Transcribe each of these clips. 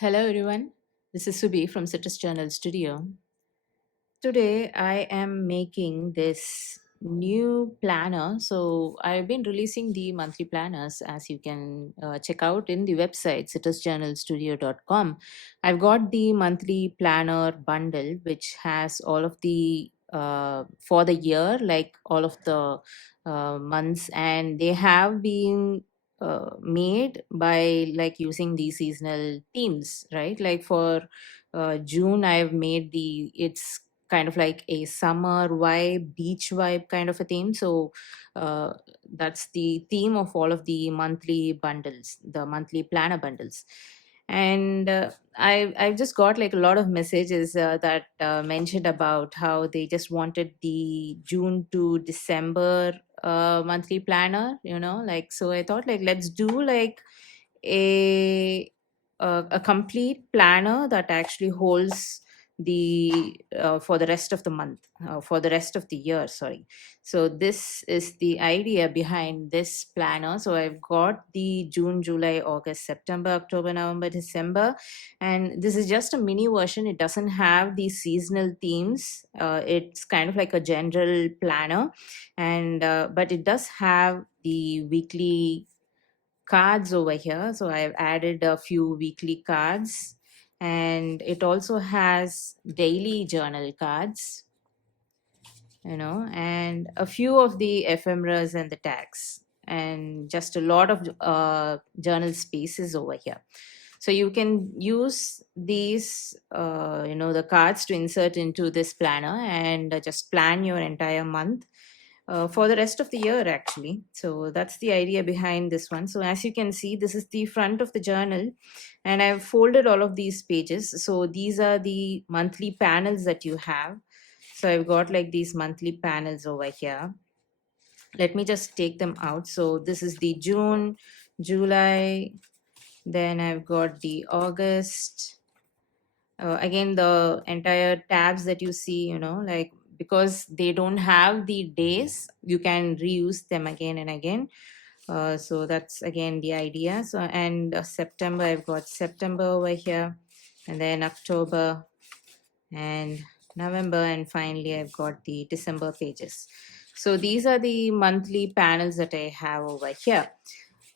Hello everyone, this is Subi from Citrus Journal Studio. Today I am making this new planner. So I've been releasing the monthly planners as you can check out in the website citrusjournalstudio.com. I've got the monthly planner bundle which has all of the for the year, like all of the months, and they have been made by like using the seasonal themes, right? Like for June, I've made it's kind of like a summer vibe, beach vibe kind of a theme. So uh, that's the theme of all of the monthly bundles, the monthly planner bundles. And I've just got like a lot of messages that mentioned about how they just wanted the June to December monthly planner, like, so I thought like let's do like a a complete planner that actually holds the for the rest of the month, for the rest of the year, sorry. So this is the idea behind this planner. So I've got the June, July, August, September, October, November, December, and this is just a mini version. It doesn't have the seasonal themes. It's kind of like a general planner, and but it does have the weekly cards over here. So I've added a few weekly cards, and it also has daily journal cards, and a few of the ephemeras and the tags, and just a lot of journal spaces over here. So you can use these, the cards to insert into this planner and just plan your entire month for the rest of the year, actually. So that's the idea behind this one. So as you can see, this is the front of the journal, and I've folded all of these pages. So these are the monthly panels that you have. So I've got like these monthly panels over here. Let me just take them out. So this is the June, July, then I've got the August. Again, the entire tabs that you see, like, because they don't have the days, you can reuse them again and again. So that's again the idea. So, and September, I've got September over here, and then October and November, and finally I've got the December pages. So these are the monthly panels that I have over here.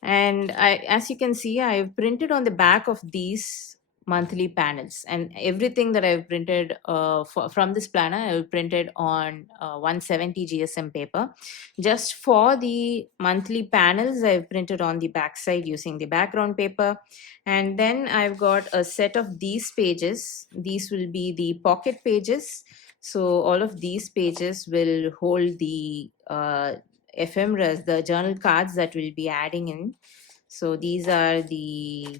And as you can see, I've printed on the back of these monthly panels, and everything that I've printed from this planner, I've printed on 170 GSM paper. Just for the monthly panels, I've printed on the back side using the background paper. And then I've got a set of these pages. These will be the pocket pages. So all of these pages will hold the ephemeras, the journal cards that we'll be adding in. So these are the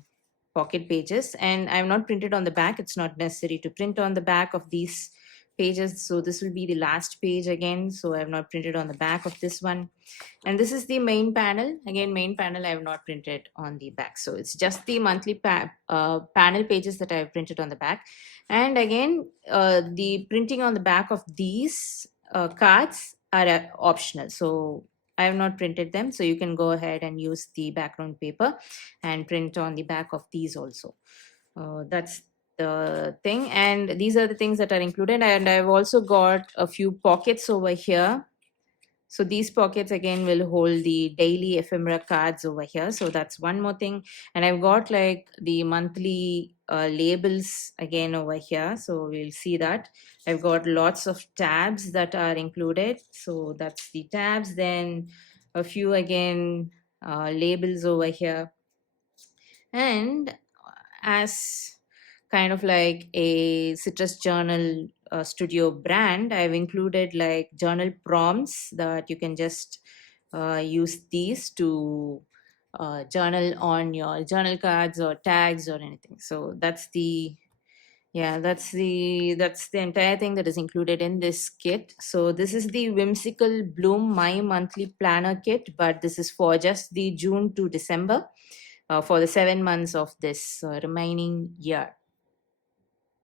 pocket pages, and I've not printed on the back. It's not necessary to print on the back of these pages. So this will be the last page again. So I've not printed on the back of this one. And this is the main panel. Again, main panel I have not printed on the back. So it's just the monthly panel pages that I have printed on the back. And again, the printing on the back of these cards are optional. So I have not printed them. So you can go ahead and use the background paper and print on the back of these also. That's the thing. And these are the things that are included. And I've also got a few pockets over here. So these pockets again will hold the daily ephemera cards over here. So that's one more thing. And I've got like the monthly labels again over here. So we'll see that. I've got lots of tabs that are included. So that's the tabs. Then a few again labels over here. And as kind of like a Citrus Journal Studio brand, I've included like journal prompts that you can just use these to journal on your journal cards or tags or anything. So that's the that's the entire thing that is included in this kit. So this is the Whimsical Bloom My Monthly Planner kit, but this is for just the June to December, for the 7 months of this remaining year.